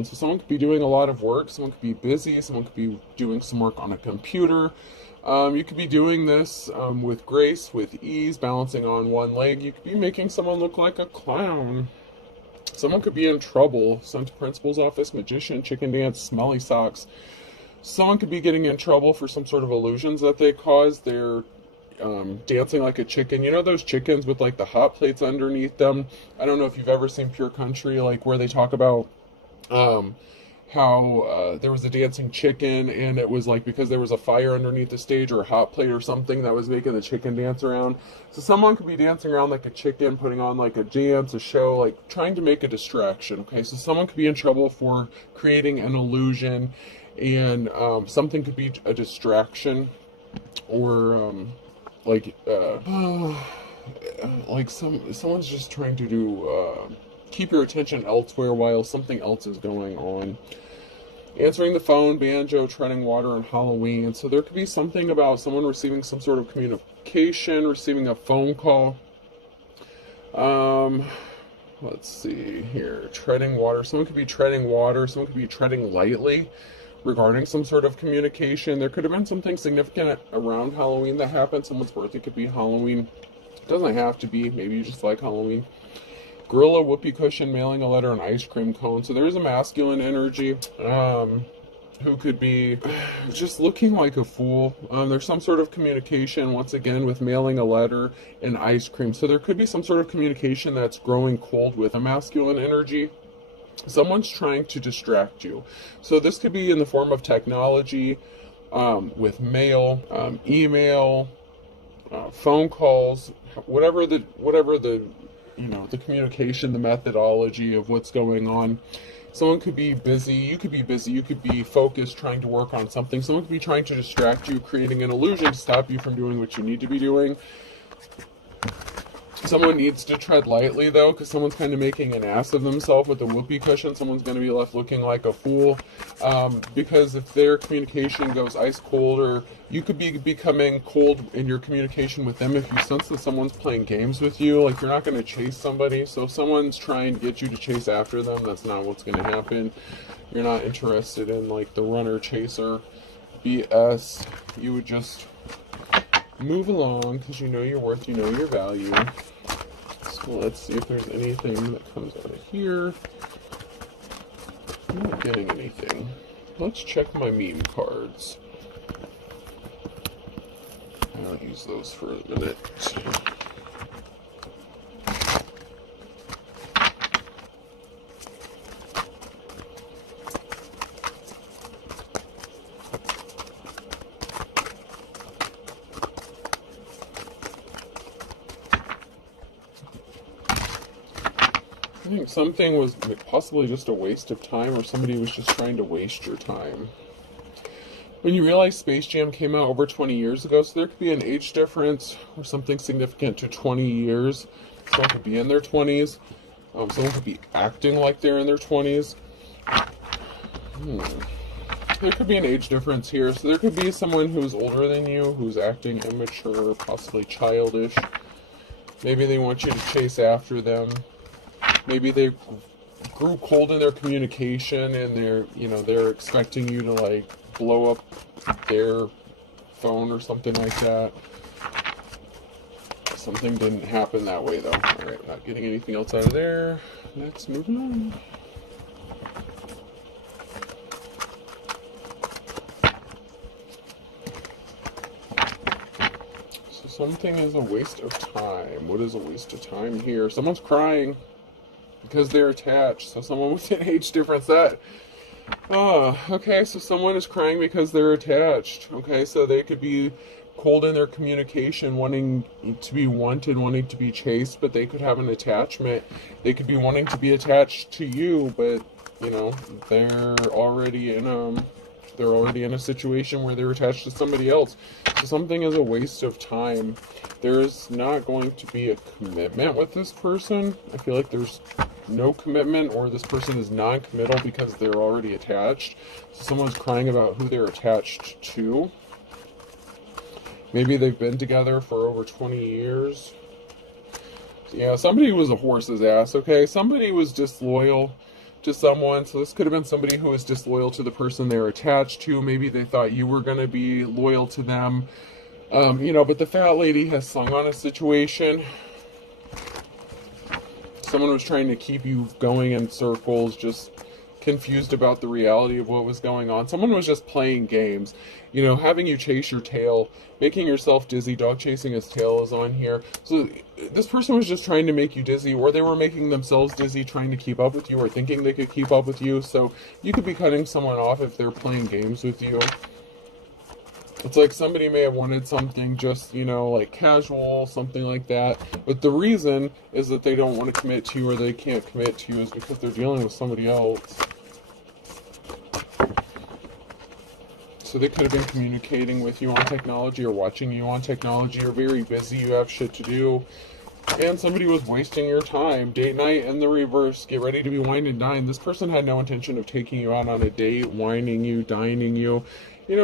phone. So someone could be doing a lot of work, someone could be busy, someone could be doing some work on a computer. You could be doing this with grace, with ease, balancing on one leg. You could be making someone look like a clown. Someone could be in trouble, sent to principal's office, magician, chicken dance, smelly socks. Someone could be getting in trouble for some sort of illusions that they caused. They're dancing like a chicken. You know those chickens with like the hot plates underneath them? I don't know if you've ever seen Pure Country, like where they talk about how there was a dancing chicken, and it was like because there was a fire underneath the stage or a hot plate or something that was making the chicken dance around. So someone could be dancing around like a chicken, putting on like a dance, a show, like trying to make a distraction. Okay, so someone could be in trouble for creating an illusion, and something could be a distraction, or someone's just trying to do keep your attention elsewhere while something else is going on. Answering the phone, banjo, treading water on Halloween. So there could be something about someone receiving some sort of communication, receiving a phone call. Let's see here. Treading water. Someone could be treading water. Someone could be treading lightly regarding some sort of communication. There could have been something significant around Halloween that happened. Someone's birthday could be Halloween. It doesn't have to be. Maybe you just like Halloween. Gorilla, whoopee cushion, mailing a letter, an ice cream cone. So there is a masculine energy who could be just looking like a fool. There's some sort of communication, once again, with mailing a letter and ice cream. So there could be some sort of communication that's growing cold with a masculine energy. Someone's trying to distract you. So this could be in the form of technology, with mail, email, phone calls, whatever the the communication, the methodology of what's going on. Someone could be busy, you could be busy, you could be focused, trying to work on something. Someone could be trying to distract you, creating an illusion to stop you from doing what you need to be doing. Someone needs to tread lightly, though, because someone's kind of making an ass of themselves with a whoopee cushion. Someone's going to be left looking like a fool, because if their communication goes ice cold, or you could be becoming cold in your communication with them if you sense that someone's playing games with you. Like, you're not going to chase somebody. So if someone's trying to get you to chase after them, that's not what's going to happen. You're not interested in, like, the runner-chaser BS. You would just move along because you know your worth, you know your value. So let's see if there's anything that comes out of here. I'm not getting anything. Let's check my meme cards. I'll use those for a minute. I think something was possibly just a waste of time, or somebody was just trying to waste your time. When you realize Space Jam came out over 20 years ago, so there could be an age difference or something significant to 20 years. Someone could be in their 20s. Someone could be acting like they're in their 20s. There could be an age difference here. So there could be someone who's older than you, who's acting immature, possibly childish. Maybe they want you to chase after them. Maybe they grew cold in their communication, and they're expecting you to, like, blow up their phone or something like that. Something didn't happen that way, though. Alright, not getting anything else out of there. Let's move on. So something is a waste of time. What is a waste of time here? Someone's crying because they're attached. So someone with an age difference, okay, so someone is crying because they're attached. Okay, so they could be cold in their communication, wanting to be wanted, wanting to be chased, but they could have an attachment. They could be wanting to be attached to you, but they're already in a situation where they're attached to somebody else. So something is a waste of time. There's not going to be a commitment with this person. I feel like there's no commitment, or this person is non-committal because they're already attached. So someone's crying about who they're attached to. Maybe they've been together for over 20 years. Yeah, somebody was a horse's ass, okay? Somebody was disloyal. to someone. So this could have been somebody who was disloyal to the person they were attached to. Maybe they thought you were going to be loyal to them. But the fat lady has swung on a situation. Someone was trying to keep you going in circles, just confused about the reality of what was going on. Someone was just playing games, having you chase your tail, making yourself dizzy. Dog chasing his tail is on here. So this person was just trying to make you dizzy, or they were making themselves dizzy trying to keep up with you, or thinking they could keep up with you. So you could be cutting someone off if they're playing games with you. It's like somebody may have wanted something just, like casual, something like that. But the reason is that they don't want to commit to you, or they can't commit to you, is because they're dealing with somebody else. So they could have been communicating with you on technology, or watching you on technology. You're very busy, you have shit to do. And somebody was wasting your time. Date night in the reverse. Get ready to be wined and dined. This person had no intention of taking you out on a date, wining you, dining you.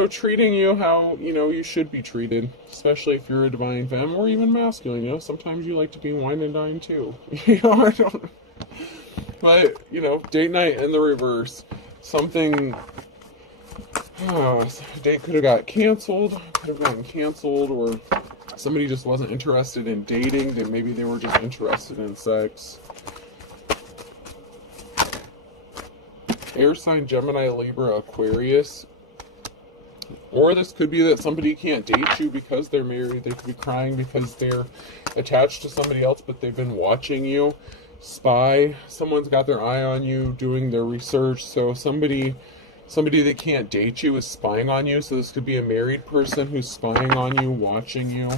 Treating you how, you should be treated, especially if you're a divine femme or even masculine. Sometimes you like to be wine and dine too. I don't. But, date night in the reverse. Something, date could have got canceled, or somebody just wasn't interested in dating, that maybe they were just interested in sex. Air sign, Gemini, Libra, Aquarius. Or this could be that somebody can't date you because they're married. They could be crying because they're attached to somebody else, but they've been watching you. Spy. Someone's got their eye on you, doing their research. So somebody that can't date you is spying on you. So this could be a married person who's spying on you, watching you.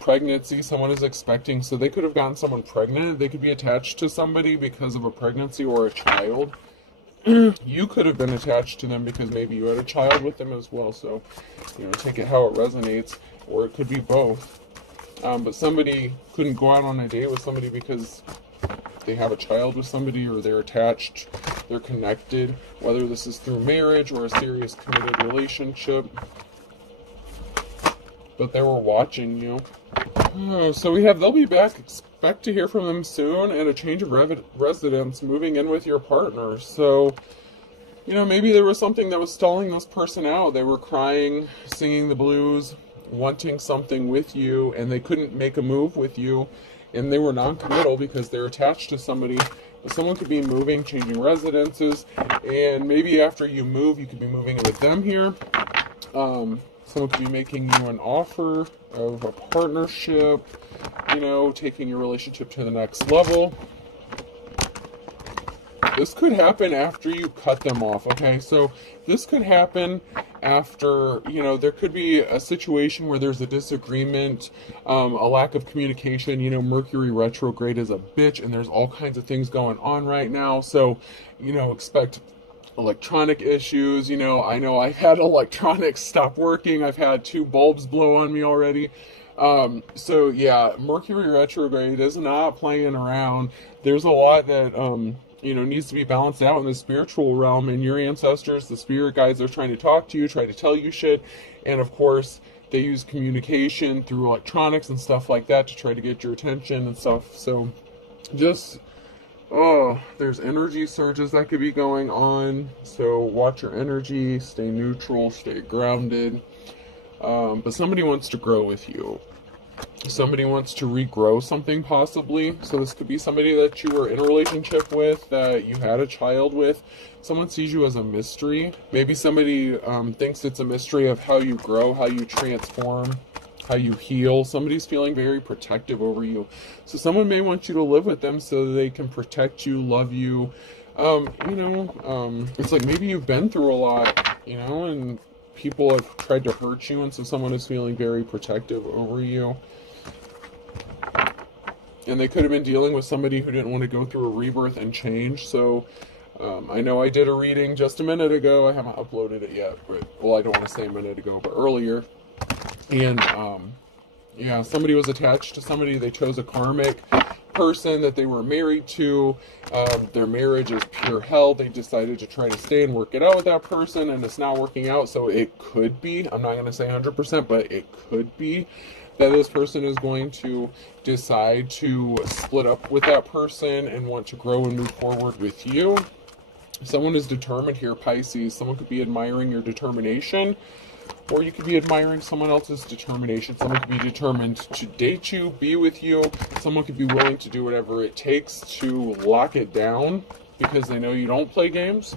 Pregnancy. Someone is expecting. So they could have gotten someone pregnant. They could be attached to somebody because of a pregnancy or a child. You could have been attached to them because maybe you had a child with them as well. So, take it how it resonates, or it could be both. But somebody couldn't go out on a date with somebody because they have a child with somebody, or they're attached, they're connected, whether this is through marriage or a serious committed relationship. But they were watching you. So we have, they'll be back. Expect to hear from them soon, and a change of residence, moving in with your partner. So, maybe there was something that was stalling this person out. They were crying, singing the blues, wanting something with you, and they couldn't make a move with you, and they were non-committal because they're attached to somebody. But someone could be moving, changing residences, and maybe after you move, you could be moving in with them here. Someone could be making you an offer of a partnership, taking your relationship to the next level. This could happen after you cut them off, okay? So this could happen after, there could be a situation where there's a disagreement, a lack of communication. Mercury retrograde is a bitch, and there's all kinds of things going on right now. So, expect electronic issues. I know I've had electronics stop working. I've had 2 bulbs blow on me already. So yeah, Mercury retrograde is not playing around. There's a lot that, needs to be balanced out in the spiritual realm, and your ancestors, the spirit guides, are trying to talk to you, try to tell you shit. And of course, they use communication through electronics and stuff like that to try to get your attention and stuff. So just, there's energy surges that could be going on. So watch your energy, stay neutral, stay grounded. But somebody wants to grow with you. Somebody wants to regrow something, possibly. So this could be somebody that you were in a relationship with, that you had a child with. Someone sees you as a mystery. Maybe somebody thinks it's a mystery of how you grow, how you transform, how you heal. Somebody's feeling very protective over you. So someone may want you to live with them so that they can protect you, love you. It's like maybe you've been through a lot, and people have tried to hurt you, and so someone is feeling very protective over you. And they could have been dealing with somebody who didn't want to go through a rebirth and change. So I know I did a reading just a minute ago. I haven't uploaded it yet, but, I don't want to say a minute ago, but earlier. And somebody was attached to somebody. They chose a karmic person that they were married to. Their marriage is pure hell. They decided to try to stay and work it out with that person, and it's not working out. So it could be, I'm not going to say 100%, but it could be that this person is going to decide to split up with that person and want to grow and move forward with you. Someone is determined here, Pisces. Someone could be admiring your determination, or you could be admiring someone else's determination. Someone could be determined to date you, be with you. Someone could be willing to do whatever it takes to lock it down because they know you don't play games.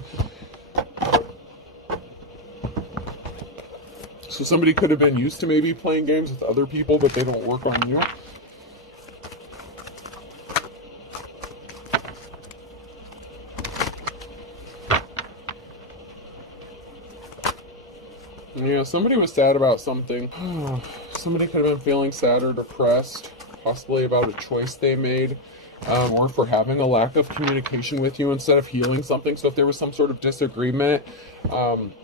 So somebody could have been used to maybe playing games with other people, but they don't work on you. Yeah, somebody was sad about something. Somebody could have been feeling sad or depressed, possibly about a choice they made, or for having a lack of communication with you instead of healing something. So if there was some sort of disagreement,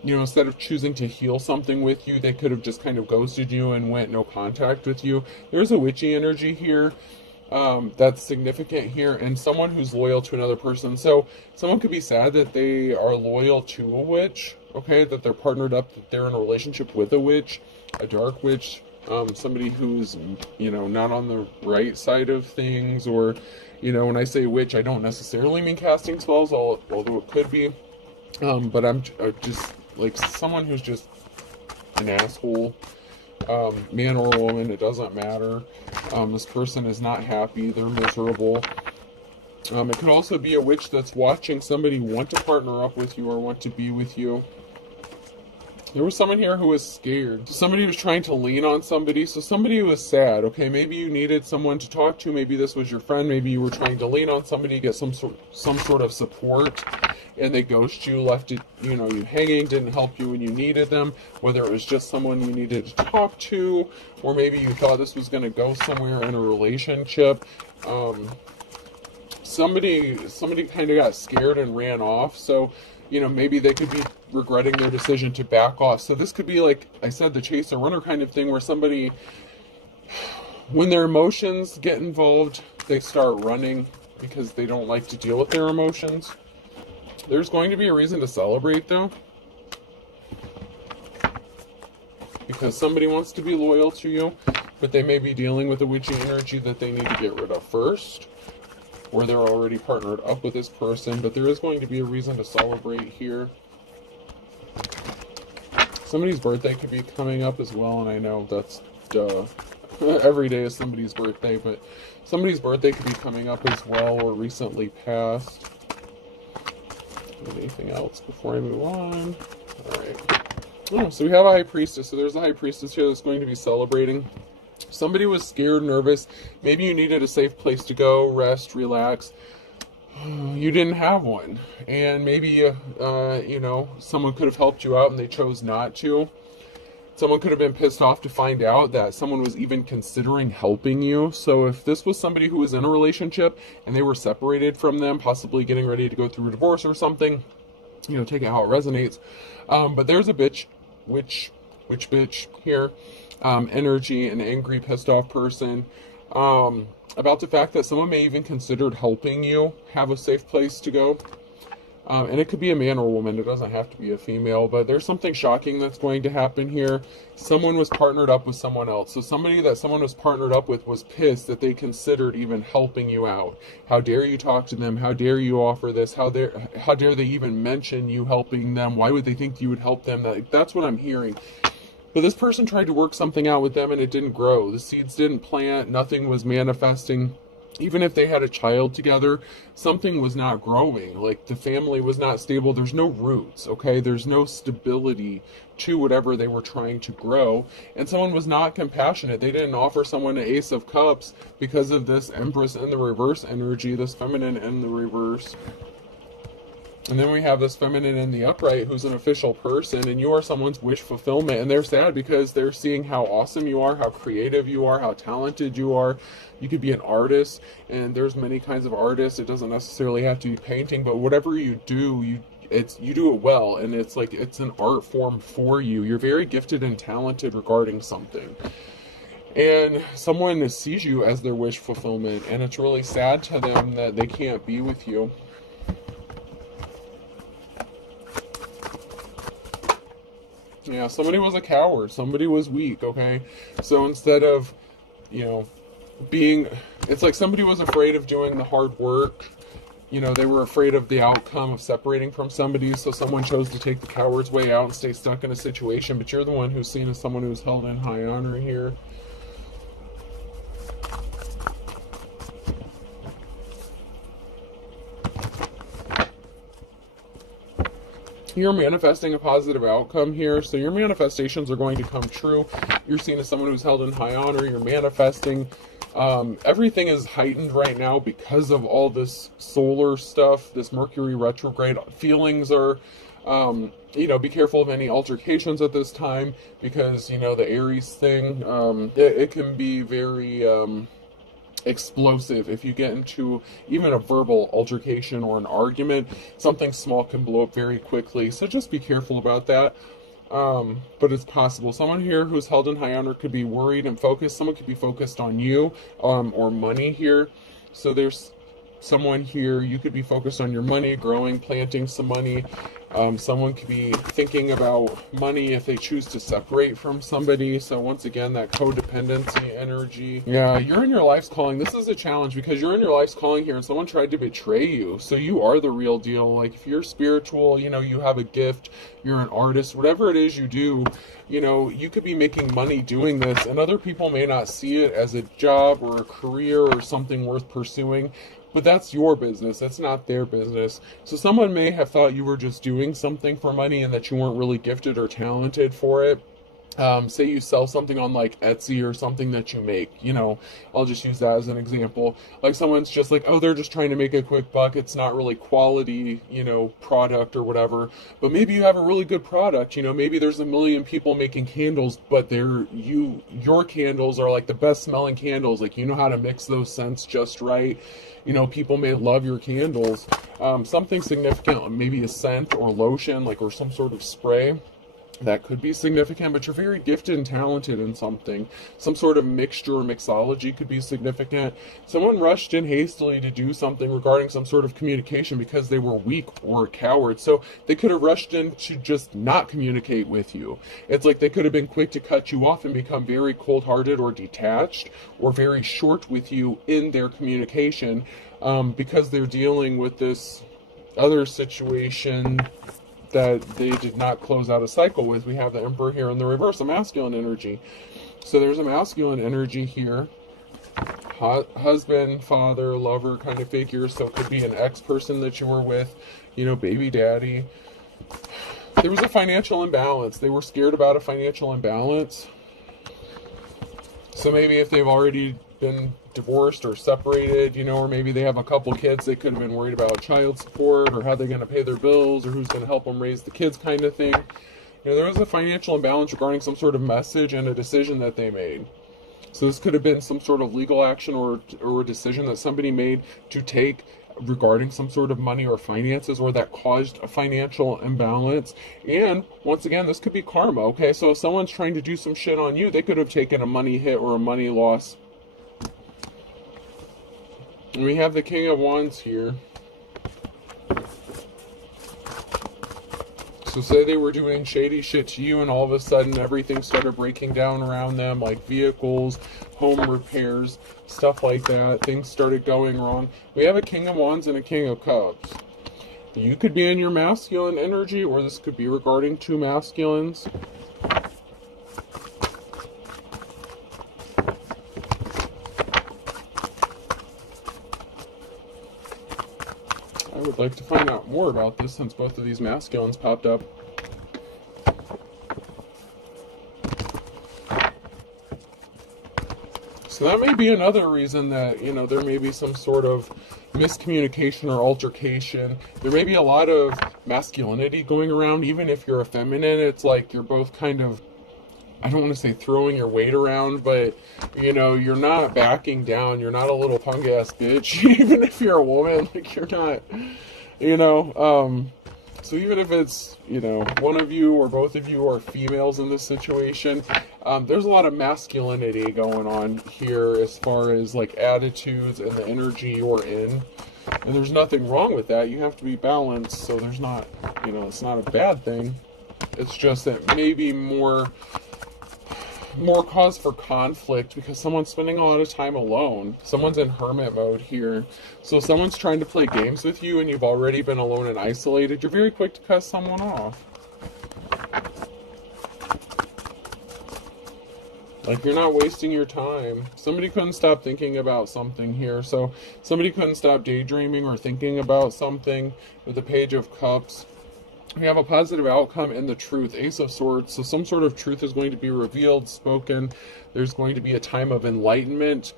instead of choosing to heal something with you, they could have just kind of ghosted you and went no contact with you. There's a witchy energy here. That's significant here, and someone who's loyal to another person. So someone could be sad that they are loyal to a witch, okay, that they're partnered up, that they're in a relationship with a witch, a dark witch, somebody who's, not on the right side of things, or, when I say witch, I don't necessarily mean casting spells, although it could be, but I'm just, like, someone who's just an asshole. Man or woman, it doesn't matter. This person is not happy, they're miserable. It could also be a witch that's watching somebody want to partner up with you or want to be with you. There was someone here who was scared. Somebody was trying to lean on somebody, so somebody was sad. Okay, maybe you needed someone to talk to, maybe this was your friend, maybe you were trying to lean on somebody, get some sort of support, and they ghosted you, left it, you hanging, didn't help you when you needed them, whether it was just someone you needed to talk to, or maybe you thought this was going to go somewhere in a relationship. Somebody kind of got scared and ran off, so, maybe they could be regretting their decision to back off. So this could be, like I said, the chase or runner kind of thing, where somebody, when their emotions get involved, they start running because they don't like to deal with their emotions. There's going to be a reason to celebrate, though, because somebody wants to be loyal to you, but they may be dealing with a witchy energy that they need to get rid of first, or they're already partnered up with this person, but there is going to be a reason to celebrate here. Somebody's birthday could be coming up as well, and I know that's every day is somebody's birthday, but somebody's birthday could be coming up as well, or recently passed. Anything else before I move on? Alright. So we have a high priestess. So there's a high priestess here that's going to be celebrating. Somebody was scared, nervous. Maybe you needed a safe place to go, rest, relax. You didn't have one. And maybe, someone could have helped you out and they chose not to. Someone could have been pissed off to find out that someone was even considering helping you. So if this was somebody who was in a relationship and they were separated from them, possibly getting ready to go through a divorce or something, take it how it resonates. But there's a bitch here, energy, an angry, pissed off person, about the fact that someone may even considered helping you have a safe place to go. And it could be a man or a woman. It doesn't have to be a female, but there's something shocking that's going to happen here. Someone was partnered up with someone else. So somebody that someone was partnered up with was pissed that they considered even helping you out. How dare you talk to them? How dare you offer this? How dare they even mention you helping them? Why would they think you would help them? That's what I'm hearing. But this person tried to work something out with them and it didn't grow. The seeds didn't plant. Nothing was manifesting. Even if they had a child together, something was not growing. Like, the family was not stable. There's no roots, okay? There's no stability to whatever they were trying to grow. And someone was not compassionate. They didn't offer someone an Ace of Cups because of this Empress in the reverse energy, this feminine in the reverse. And then we have this feminine in the upright who's an official person, and you are someone's wish fulfillment. And they're sad because they're seeing how awesome you are, how creative you are, how talented you are. You could be an artist, and there's many kinds of artists. It doesn't necessarily have to be painting, but whatever you do, you do it well, and it's like it's an art form for you. You're very gifted and talented regarding something. And someone sees you as their wish fulfillment, and it's really sad to them that they can't be with you. Yeah, somebody was a coward. Somebody was weak, okay? So instead of you know, being, it's like somebody was afraid of doing the hard work. You know, they were afraid of the outcome of separating from somebody, so someone chose to take the coward's way out and stay stuck in a situation, but you're the one who's seen as someone who's held in high honor here. You're manifesting a positive outcome here, so your manifestations are going to come true. You're seen as someone who's held in high honor. You're manifesting. Everything is heightened right now because of all this solar stuff, this Mercury retrograde. Feelings are, you know, be careful of any altercations at this time, because, you know, the Aries thing, it can be very explosive. If you get into even a verbal altercation or an argument, something small can blow up very quickly, so just be careful about that. But it's possible. Someone here who's held in high honor could be worried and focused. Someone could be focused on you, or money here. So there's someone here, you could be focused on your money, growing, planting some money. Someone could be thinking about money if they choose to separate from somebody. So once again, that codependency energy. Yeah, you're in your life's calling. This is a challenge because you're in your life's calling here and someone tried to betray you. So you are the real deal. Like, if you're spiritual, you know, you have a gift, you're an artist, whatever it is you do, you know, you could be making money doing this, and other people may not see it as a job or a career or something worth pursuing. But that's your business. That's not their business. So someone may have thought you were just doing something for money and that you weren't really gifted or talented for it. Say you sell something on like Etsy or something that you make, you know, I'll just use that as an example. Like, someone's just like, oh, they're just trying to make a quick buck. It's not really quality, you know, product or whatever. But maybe you have a really good product. You know, maybe there's 1 million people making candles, but your candles are like the best smelling candles. Like, you know how to mix those scents just right. You know, people may love your candles. Something significant, maybe a scent or lotion, like, or some sort of spray. That could be significant, but you're very gifted and talented in something. Some sort of mixture or mixology could be significant. Someone rushed in hastily to do something regarding some sort of communication because they were weak or a coward. So they could have rushed in to just not communicate with you. It's like they could have been quick to cut you off and become very cold-hearted or detached or very short with you in their communication, because they're dealing with this other situation that they did not close out a cycle with. We have the Emperor here in the reverse, a masculine energy. So there's a masculine energy here. Husband, father, lover kind of figure. So it could be an ex-person that you were with, you know, baby daddy. There was a financial imbalance. They were scared about a financial imbalance. So maybe if they've already been divorced or separated, you know, or maybe they have a couple kids, they could have been worried about child support or how they're going to pay their bills or who's going to help them raise the kids kind of thing. You know, there was a financial imbalance regarding some sort of message and a decision that they made. So this could have been some sort of legal action or a decision that somebody made to take regarding some sort of money or finances, or that caused a financial imbalance. And once again, this could be karma. Okay, so if someone's trying to do some shit on you, they could have taken a money hit or a money loss. And we have the King of Wands here. So say they were doing shady shit to you and all of a sudden everything started breaking down around them, like vehicles, home repairs, stuff like that. Things started going wrong. We have a King of Wands and a King of Cups. You could be in your masculine energy, or this could be regarding two masculines. I would like to find out more about this since both of these masculines popped up. So that may be another reason that, you know, there may be some sort of miscommunication or altercation. There may be a lot of masculinity going around. Even if you're a feminine, it's like you're both kind of, I don't want to say throwing your weight around, but, you know, you're not backing down. You're not a little punk ass bitch. Even if you're a woman, like, you're not, you know. So even if it's, you know, one of you or both of you are females in this situation, there's a lot of masculinity going on here as far as like attitudes and the energy you're in. And there's nothing wrong with that. You have to be balanced. So there's not, you know, it's not a bad thing. It's just that maybe more more cause for conflict because someone's spending a lot of time alone. Someone's in hermit mode here. So someone's trying to play games with you and you've already been alone and isolated. You're very quick to cut someone off. Like, you're not wasting your time. Somebody couldn't stop thinking about something here. So somebody couldn't stop daydreaming or thinking about something with the Page of Cups. We have a positive outcome in the truth, Ace of Swords. So some sort of truth is going to be revealed, spoken. There's going to be a time of enlightenment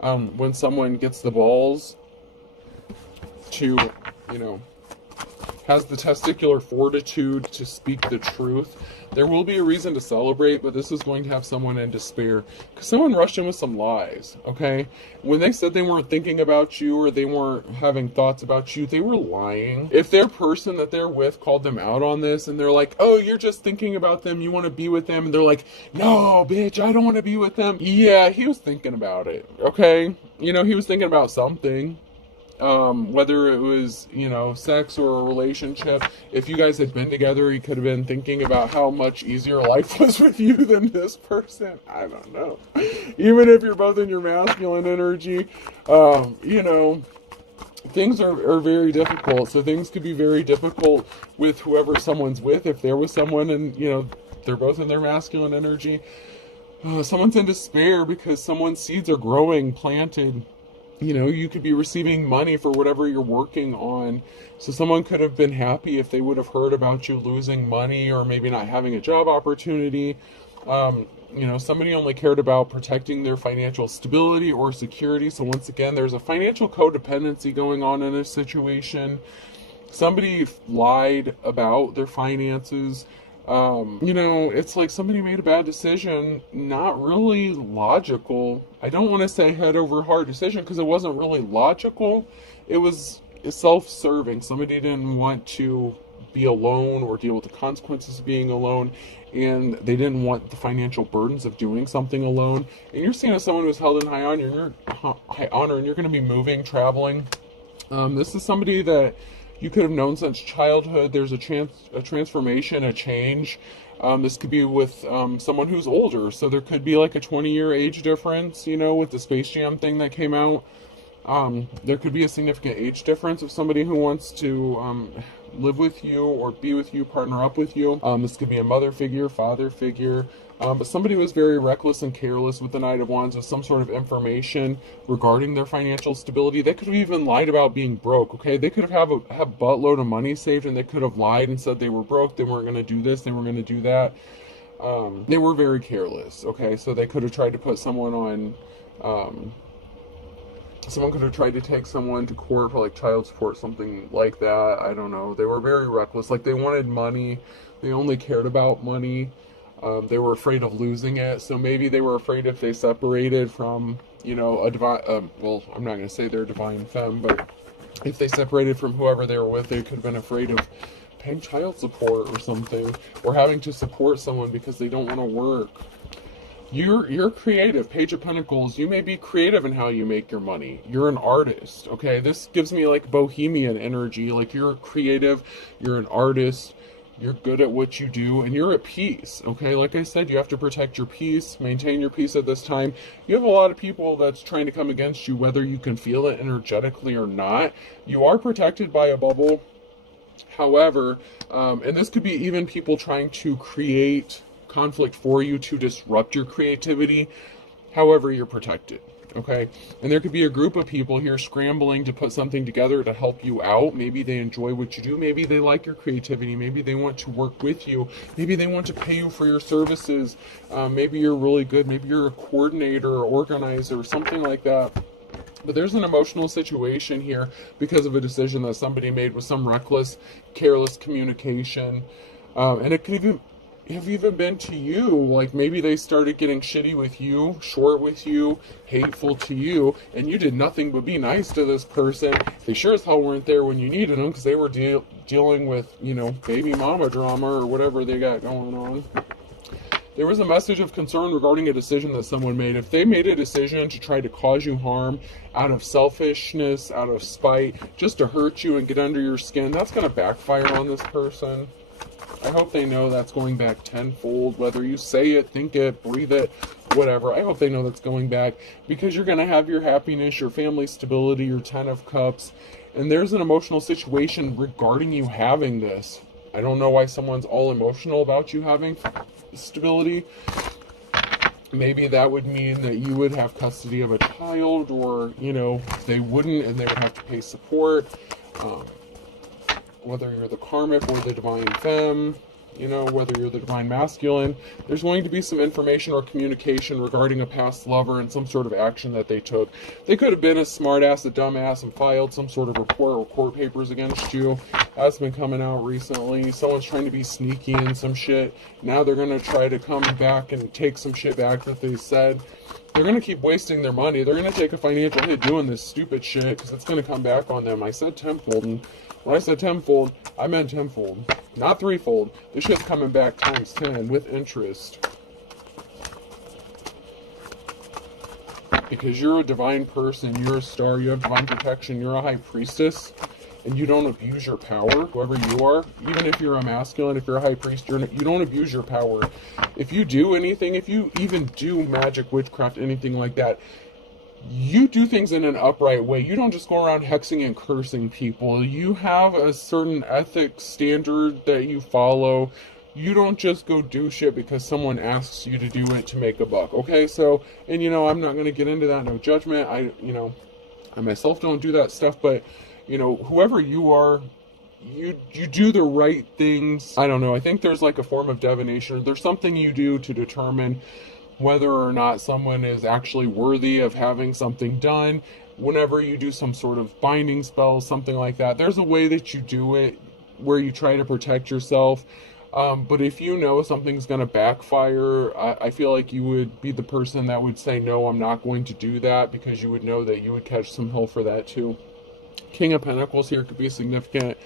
when someone gets the balls to, has the testicular fortitude to speak the truth. There will be a reason to celebrate, but this is going to have someone in despair because someone rushed in with some lies, okay? When they said they weren't thinking about you or they weren't having thoughts about you, they were lying. If their person that they're with called them out on this and they're like, oh, you're just thinking about them, you want to be with them, and they're like, no, bitch, I don't want to be with them. Yeah, he was thinking about it, okay? He was thinking about something. Whether it was, sex or a relationship. If you guys had been together, he could have been thinking about how much easier life was with you than this person. I don't know. Even if you're both in your masculine energy, things are very difficult. So things could be very difficult with whoever someone's with. If there was someone and, they're both in their masculine energy, someone's in despair because someone's seeds are growing, planted. You could be receiving money for whatever you're working on. So someone could have been happy if they would have heard about you losing money or maybe not having a job opportunity. Somebody only cared about protecting their financial stability or security. So once again, there's a financial codependency going on in this situation. Somebody lied about their finances. It's like somebody made a bad decision, not really logical. I don't want to say head over heart decision because it wasn't really logical. It was self-serving. Somebody didn't want to be alone or deal with the consequences of being alone, and they didn't want the financial burdens of doing something alone. And you're seen as someone who's held in high honor, and you're going to be moving, traveling. This is somebody that you could have known since childhood. There's a transformation, a change. This could be with someone who's older. So there could be like a 20-year age difference, with the Space Jam thing that came out. There could be a significant age difference of somebody who wants to live with you or be with you, partner up with you. This could be a mother figure, father figure. But somebody was very reckless and careless with the Knight of Wands with some sort of information regarding their financial stability. They could have even lied about being broke, okay? They could have a buttload of money saved and they could have lied and said they were broke, they weren't going to do this, they were going to do that. They were very careless, okay? So they could have tried to put someone on... someone could have tried to take someone to court for like child support, something like that. I don't know. They were very reckless. Like, they wanted money. They only cared about money. They were afraid of losing it. So maybe they were afraid if they separated from, a divine, well, I'm not going to say they're divine femme, but if they separated from whoever they were with, they could have been afraid of paying child support or something, or having to support someone because they don't want to work. You're creative. Page of Pentacles. You may be creative in how you make your money. You're an artist, okay? This gives me like bohemian energy. Like, you're creative, you're an artist, you're good at what you do, and you're at peace, okay? Like I said, you have to protect your peace, maintain your peace at this time. You have a lot of people that's trying to come against you, whether you can feel it energetically or not. You are protected by a bubble. However, and this could be even people trying to create conflict for you to disrupt your creativity. However, you're protected, okay? And there could be a group of people here scrambling to put something together to help you out. Maybe they enjoy what you do. Maybe they like your creativity. Maybe they want to work with you. Maybe they want to pay you for your services. Maybe you're really good. Maybe you're a coordinator or organizer or something like that. But there's an emotional situation here because of a decision that somebody made with some reckless, careless communication. And it could have even been to you. Like, maybe they started getting shitty with you, short with you, hateful to you, and you did nothing but be nice to this person. They sure as hell weren't there when you needed them because they were dealing with, baby mama drama or whatever they got going on. There was a message of concern regarding a decision that someone made. If they made a decision to try to cause you harm out of selfishness, out of spite, just to hurt you and get under your skin, that's going to backfire on this person. I hope they know that's going back tenfold, whether you say it, think it, breathe it, whatever. I hope they know that's going back, because you're going to have your happiness, your family stability, your 10 of cups, and there's an emotional situation regarding you having this. I don't know why someone's all emotional about you having stability. Maybe that would mean that you would have custody of a child, or, you know, they wouldn't and they would have to pay support. Whether you're the karmic or the divine femme, you know, whether you're the divine masculine, there's going to be some information or communication regarding a past lover and some sort of action that they took. They could have been a smartass, a dumbass, and filed some sort of report or court papers against you. That's been coming out recently. Someone's trying to be sneaky in some shit. Now they're going to try to come back and take some shit back that they said. They're going to keep wasting their money. They're going to take a financial hit doing this stupid shit, because it's going to come back on them. I said tenfold, and when I said tenfold, I meant tenfold, not threefold. This shit's coming back times 10 with interest. Because you're a divine person, you're a star, you have divine protection, you're a high priestess, and you don't abuse your power, whoever you are. Even if you're a masculine, if you're a high priest, you don't abuse your power. If you do anything, if you even do magic, witchcraft, anything like that, you do things in an upright way. You don't just go around hexing and cursing people. You have a certain ethic standard that you follow. You don't just go do shit because someone asks you to do it to make a buck. Okay, so, and you know, I'm not going to get into that, no judgment. I myself don't do that stuff, but, you know, whoever you are, you do the right things. I don't know, I think there's like a form of divination. There's something you do to determine whether or not someone is actually worthy of having something done. Whenever you do some sort of binding spell, something like that, there's a way that you do it where you try to protect yourself. But if you know something's going to backfire, I feel like you would be the person that would say, no, I'm not going to do that, because you would know that you would catch some hell for that too. King of Pentacles here could be significant.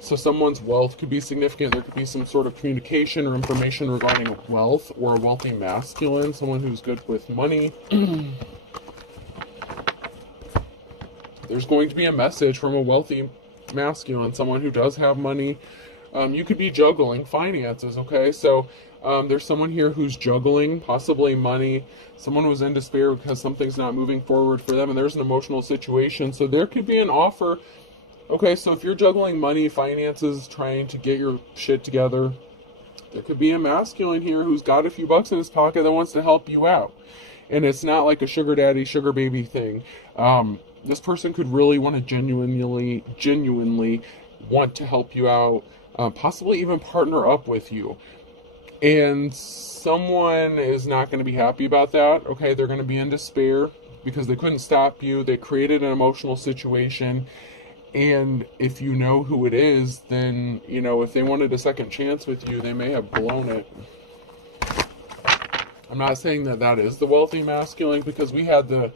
So someone's wealth could be significant. There could be some sort of communication or information regarding wealth, or a wealthy masculine, someone who's good with money. There's going to be a message from a wealthy masculine, someone who does have money. You could be juggling finances, okay? So there's someone here who's juggling, possibly money. Someone was in despair because something's not moving forward for them, and there's an emotional situation. So there could be an offer. Okay, so if you're juggling money, finances, trying to get your shit together, there could be a masculine here who's got a few bucks in his pocket that wants to help you out. And it's not like a sugar daddy, sugar baby thing. This person could really want to genuinely want to help you out, possibly even partner up with you. And someone is not going to be happy about that. Okay, they're going to be in despair because they couldn't stop you. They created an emotional situation. And if you know who it is, then, you know, if they wanted a second chance with you, they may have blown it. I'm not saying that that is the wealthy masculine, because we had the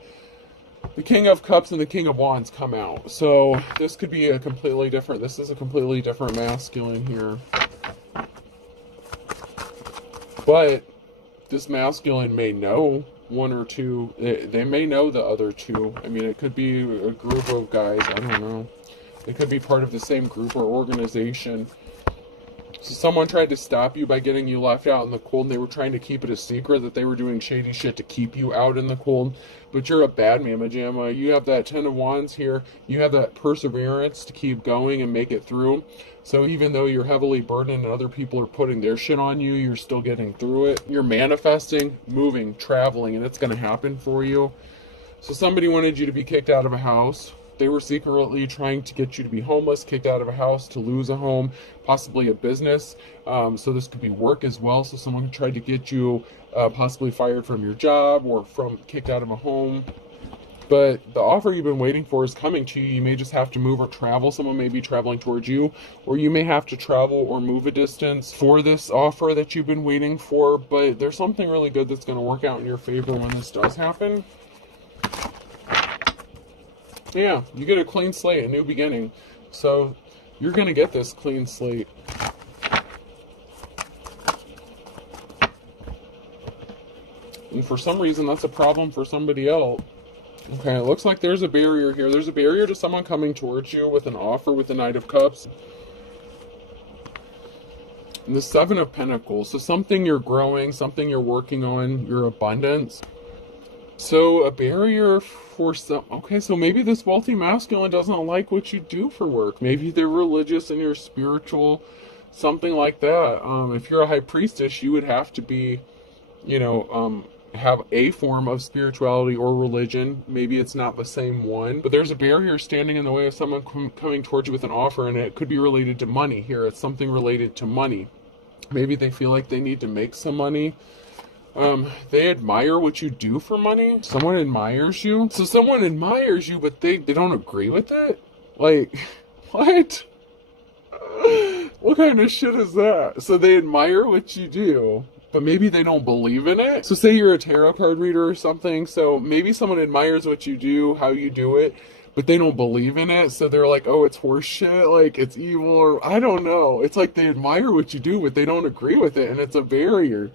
King of Cups and the King of Wands come out. So this could be this is a completely different masculine here. But this masculine may know one or two. They may know the other two. I mean, it could be a group of guys. I don't know. They could be part of the same group or organization. So someone tried to stop you by getting you left out in the cold, and they were trying to keep it a secret that they were doing shady shit to keep you out in the cold. But you're a bad mamma jamma. You have that 10 of Wands here. You have that perseverance to keep going and make it through. So even though you're heavily burdened and other people are putting their shit on you, you're still getting through it. You're manifesting, moving, traveling, and it's going to happen for you. So somebody wanted you to be kicked out of a house. They were secretly trying to get you to be homeless, kicked out of a house, to lose a home, possibly a business. So this could be work as well. So someone tried to get you possibly fired from your job or kicked out of a home. But the offer you've been waiting for is coming to you. You may just have to move or travel. Someone may be traveling towards you, or you may have to travel or move a distance for this offer that you've been waiting for. But there's something really good that's going to work out in your favor when this does happen. Yeah, you get a clean slate, a new beginning. So you're going to get this clean slate. And for some reason, that's a problem for somebody else. Okay, it looks like there's a barrier here. There's a barrier to someone coming towards you with an offer with the Knight of Cups. And the Seven of Pentacles. So something you're growing, something you're working on, your abundance. So a barrier for some, okay, so maybe this wealthy masculine doesn't like what you do for work. Maybe they're religious and you're spiritual, something like that. If you're a high priestess, you would have to be, have a form of spirituality or religion. Maybe it's not the same one, but there's a barrier standing in the way of someone coming towards you with an offer, and it could be related to money here. It's something related to money. Maybe they feel like they need to make some money. They admire what you do for money. Someone admires you. So someone admires you, but they don't agree with it? Like, what? What kind of shit is that? So they admire what you do, but maybe they don't believe in it. So say you're a tarot card reader or something. So maybe someone admires what you do, how you do it, but they don't believe in it. So they're like, oh, it's horse shit. Like, it's evil, or I don't know. It's like they admire what you do, but they don't agree with it. And it's a barrier.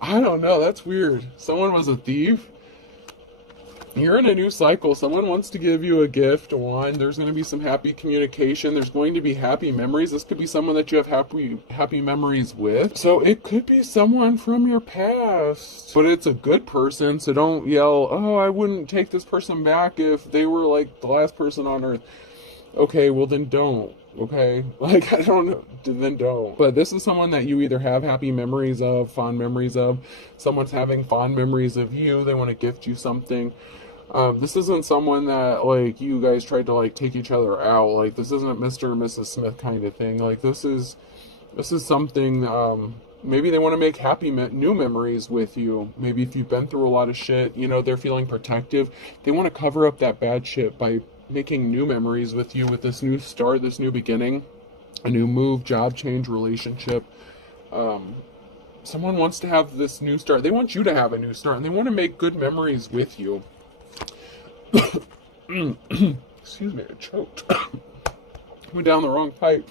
I don't know. That's weird. Someone was a thief. You're in a new cycle. Someone wants to give you a gift. There's going to be some happy communication. There's going to be happy memories. This could be someone that you have happy memories with. So it could be someone from your past. But it's a good person, so don't yell, oh, I wouldn't take this person back if they were like the last person on earth. Okay, well then don't. Okay? Like, I don't know. Then don't. But this is someone that you either have happy memories of, fond memories of. Someone's having fond memories of you. They want to gift you something. This isn't someone that, like, you guys tried to, like, take each other out. Like, this isn't Mr. or Mrs. Smith kind of thing. Like, this is something, maybe they want to make happy new memories with you. Maybe if you've been through a lot of shit, they're feeling protective. They want to cover up that bad shit by making new memories with you, with this new start, this new beginning, a new move, job change, relationship. Someone wants to have this new start. They want you to have a new start, and they want to make good memories with you. Excuse me, I choked. Went down the wrong pipe.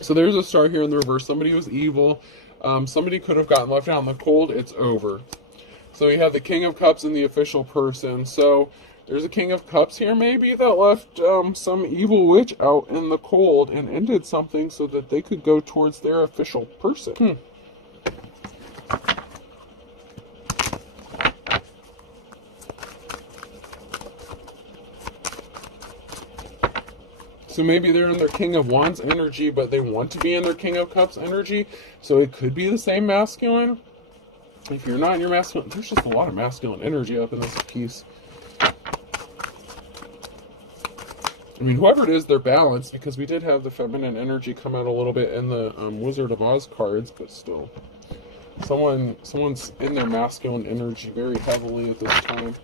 So there's a star here in the reverse. Somebody was evil. Somebody could have gotten left out in the cold. It's over. So you have the King of Cups and the official person. So there's a King of Cups here maybe that left some evil witch out in the cold and ended something so that they could go towards their official person. So maybe they're in their King of Wands energy, but they want to be in their King of Cups energy. So it could be the same masculine. If you're not in your masculine, there's just a lot of masculine energy up in this piece. I mean, whoever it is, they're balanced, because we did have the feminine energy come out a little bit in the Wizard of Oz cards, but still. Someone's in their masculine energy very heavily at this time.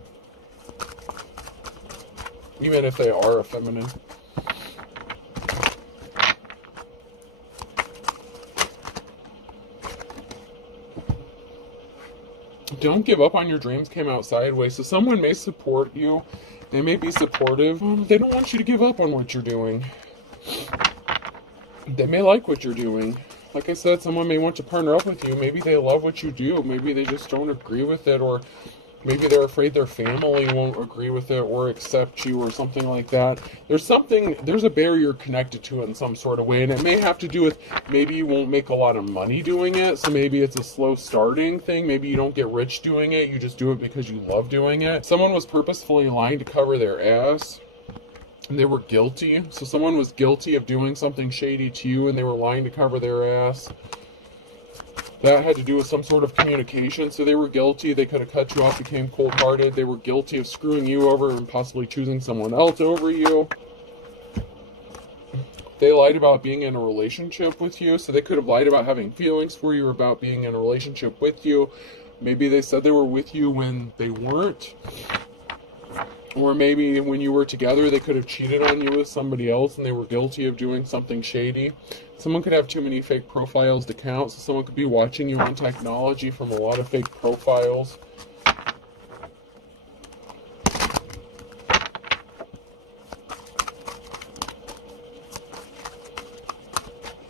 Even if they are a feminine. Don't give up on your dreams came out sideways. So someone may support you. They may be supportive. They don't want you to give up on what you're doing. They may like what you're doing. Like I said, someone may want to partner up with you. Maybe they love what you do. Maybe they just don't agree with it, or maybe they're afraid their family won't agree with it or accept you or something like that. There's a barrier connected to it in some sort of way, and it may have to do with maybe you won't make a lot of money doing it, so maybe it's a slow starting thing. Maybe you don't get rich doing it, you just do it because you love doing it. Someone was purposefully lying to cover their ass, and they were guilty. So someone was guilty of doing something shady to you, and they were lying to cover their ass. That had to do with some sort of communication, so they were guilty. They could have cut you off, became cold-hearted. They were guilty of screwing you over and possibly choosing someone else over you. They lied about being in a relationship with you, so they could have lied about having feelings for you or about being in a relationship with you. Maybe they said they were with you when they weren't. Or maybe when you were together, they could have cheated on you with somebody else and they were guilty of doing something shady. Someone could have too many fake profiles to count, so someone could be watching you on technology from a lot of fake profiles.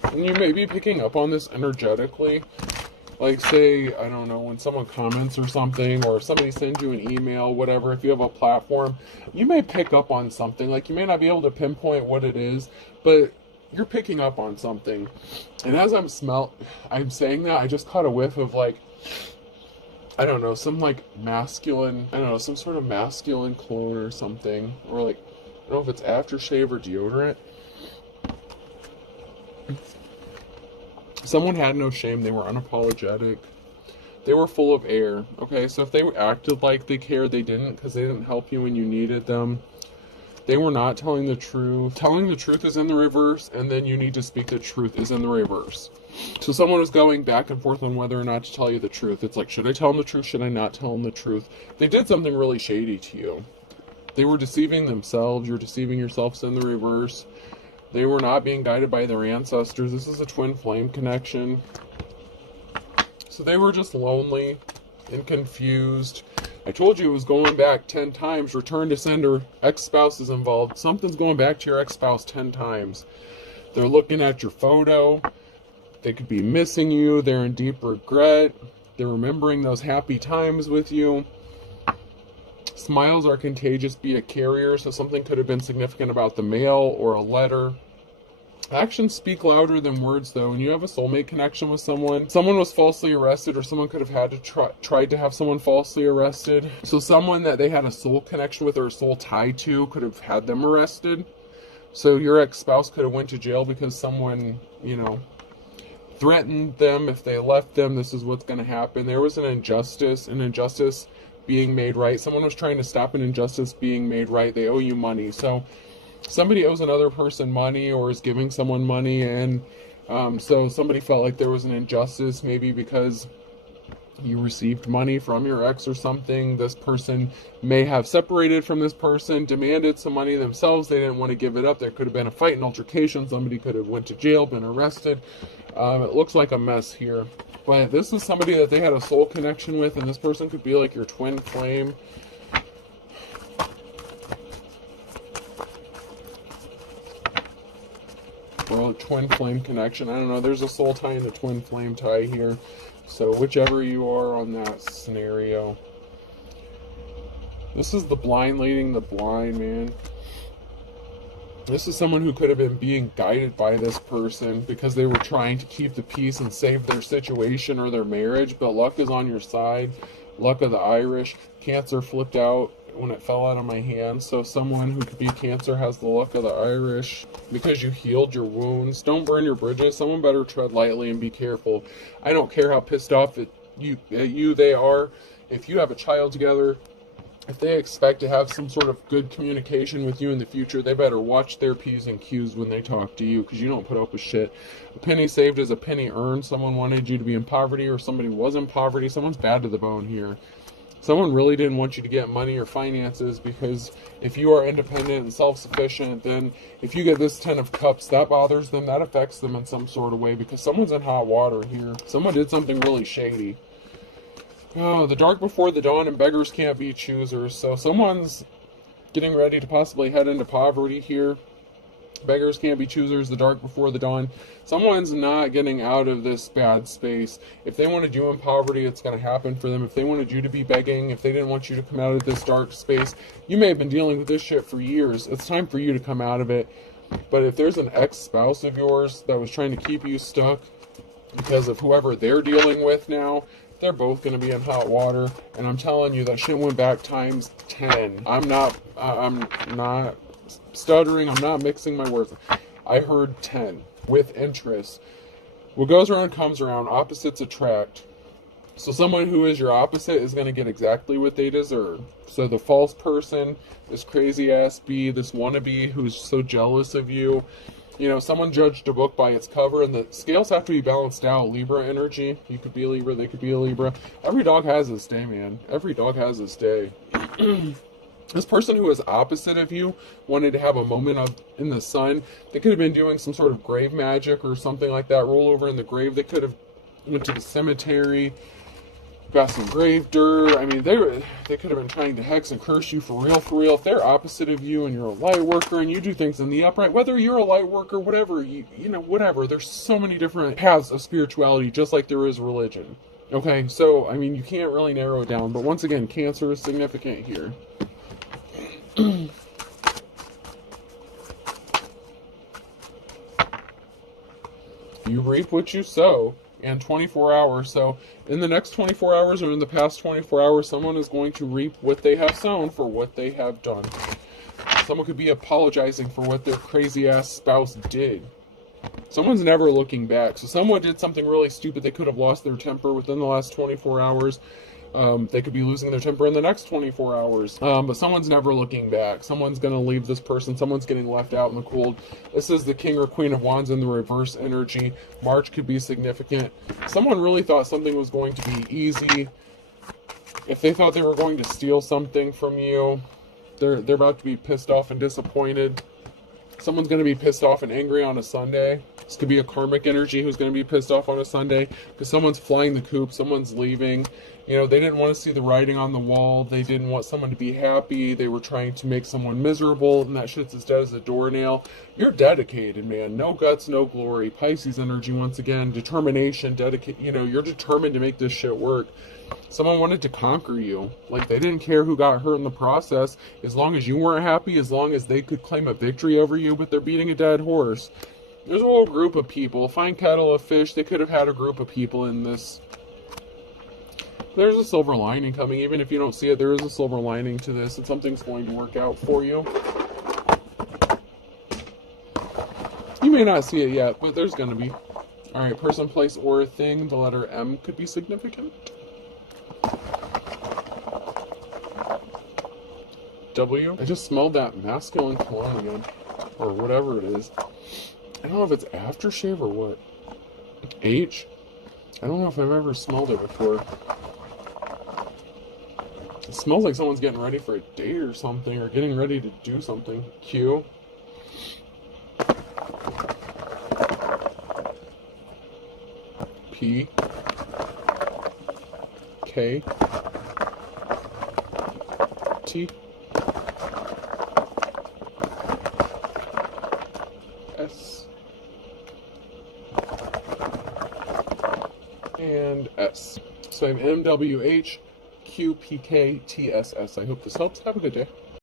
And you may be picking up on this energetically. Like, say, I don't know, when someone comments or something, or somebody sends you an email, whatever, if you have a platform, you may pick up on something. Like, you may not be able to pinpoint what it is, but you're picking up on something. And as I'm saying that, I just caught a whiff of like, I don't know, some like masculine, I don't know, some sort of masculine cologne or something. Or like, I don't know if it's aftershave or deodorant. Someone had no shame. They were unapologetic. They were full of air. Okay, so if they acted like they cared, they didn't, because they didn't help you when you needed them. They were not telling the truth. Telling the truth is in the reverse, and then you need to speak the truth is in the reverse. So someone was going back and forth on whether or not to tell you the truth. It's like, should I tell them the truth? Should I not tell them the truth? They did something really shady to you. They were deceiving themselves. You're deceiving yourselves in the reverse. They were not being guided by their ancestors. This is a twin flame connection. So they were just lonely and confused. I told you it was going back 10 times. Return to sender. Ex-spouse is involved. Something's going back to your ex-spouse 10 times. They're looking at your photo. They could be missing you. They're in deep regret. They're remembering those happy times with you. Smiles are contagious. Be a carrier. So something could have been significant about the mail or a letter. Actions speak louder than words, though. When you have a soulmate connection with someone was falsely arrested, or someone could have had to tried to have someone falsely arrested. So someone that they had a soul connection with or a soul tie to could have had them arrested. So your ex-spouse could have went to jail because someone, threatened them if they left them. This is what's going to happen. There was an injustice being made right. Someone was trying to stop an injustice being made right. They owe you money. So somebody owes another person money or is giving someone money, and so somebody felt like there was an injustice, maybe because you received money from your ex or something. This person may have separated from this person, demanded some money themselves. They didn't want to give it up. There could have been a fight, an altercation. Somebody could have went to jail, been arrested. It looks like a mess here. But this is somebody that they had a soul connection with, and this person could be like your twin flame. Or a twin flame connection. I don't know. There's a soul tie and a twin flame tie here. So whichever you are on that scenario. This is the blind leading the blind, man. This is someone who could have been being guided by this person because they were trying to keep the peace and save their situation or their marriage, but luck is on your side. Luck of the Irish. Cancer flipped out when it fell out of my hand. So someone who could be Cancer has the luck of the Irish because you healed your wounds. Don't burn your bridges. Someone better tread lightly and be careful. I don't care how pissed off at you they are. If you have a child together, if they expect to have some sort of good communication with you in the future, they better watch their P's and Q's when they talk to you, because you don't put up with shit. A penny saved is a penny earned. Someone wanted you to be in poverty, or somebody was in poverty. Someone's bad to the bone here. Someone really didn't want you to get money or finances, because if you are independent and self-sufficient, then if you get this 10 of Cups, that bothers them, that affects them in some sort of way, because someone's in hot water here. Someone did something really shady. Oh, the dark before the dawn, and beggars can't be choosers. So someone's getting ready to possibly head into poverty here. Beggars can't be choosers, the dark before the dawn. Someone's not getting out of this bad space. If they wanted you in poverty, it's going to happen for them. If they wanted you to be begging, if they didn't want you to come out of this dark space, you may have been dealing with this shit for years. It's time for you to come out of it. But if there's an ex-spouse of yours that was trying to keep you stuck because of whoever they're dealing with now, they're both going to be in hot water. And I'm telling you, that shit went back times 10. I'm not stuttering. I'm not mixing my words. I heard 10 with interest. What goes around comes around. Opposites attract. So someone who is your opposite is going to get exactly what they deserve. So the false person, this crazy ass bee, this wannabe who's so jealous of you. Someone judged a book by its cover, and the scales have to be balanced out. Libra energy. You could be a Libra, they could be a Libra. Every dog has his day, man. Every dog has his day. This person who is opposite of you wanted to have a moment in the sun. They could have been doing some sort of grave magic or something like that. Roll over in the grave. They could have went to the cemetery, got some grave dirt. I mean, they could have been trying to hex and curse you for real, for real. If they're opposite of you and you're a light worker and you do things in the upright, whether you're a light worker, whatever, whatever. There's so many different paths of spirituality, just like there is religion. Okay, so, I mean, you can't really narrow it down. But once again, Cancer is significant here. You reap what you sow in 24 hours. So in the next 24 hours or in the past 24 hours, someone is going to reap what they have sown for what they have done. Someone could be apologizing for what their crazy ass spouse did. Someone's never looking back. So someone did something really stupid. They could have lost their temper within the last 24 hours. They could be losing their temper in the next 24 hours. But someone's never looking back. Someone's going to leave this person. Someone's getting left out in the cold. This is the King or Queen of Wands in the reverse energy. March could be significant. Someone really thought something was going to be easy. If they thought they were going to steal something from you, they're about to be pissed off and disappointed. Someone's going to be pissed off and angry on a Sunday. This could be a karmic energy who's going to be pissed off on a Sunday because someone's flying the coop, someone's leaving. You know, they didn't want to see the writing on the wall. They didn't want someone to be happy. They were trying to make someone miserable, and that shit's as dead as a doornail. You're dedicated, man. No guts, no glory. Pisces energy, once again. Determination, you know, you're determined to make this shit work. Someone wanted to conquer you. Like, they didn't care who got hurt in the process. As long as you weren't happy, as long as they could claim a victory over you, but they're beating a dead horse. There's a whole group of people. Fine kettle of fish. They could have had a group of people in this. There's a silver lining coming. Even if you don't see it, there is a silver lining to this, and something's going to work out for you. You may not see it yet, but there's going to be. Alright, person, place, or thing. The letter M could be significant. W. I just smelled that masculine cologne again. Or whatever it is. I don't know if it's aftershave or what. H. I don't know if I've ever smelled it before. It smells like someone's getting ready for a date or something, or getting ready to do something. Q. P. K. T. S. And S. So I have M, W, H, Q, P, K, T, S, S. I hope this helps. Have a good day.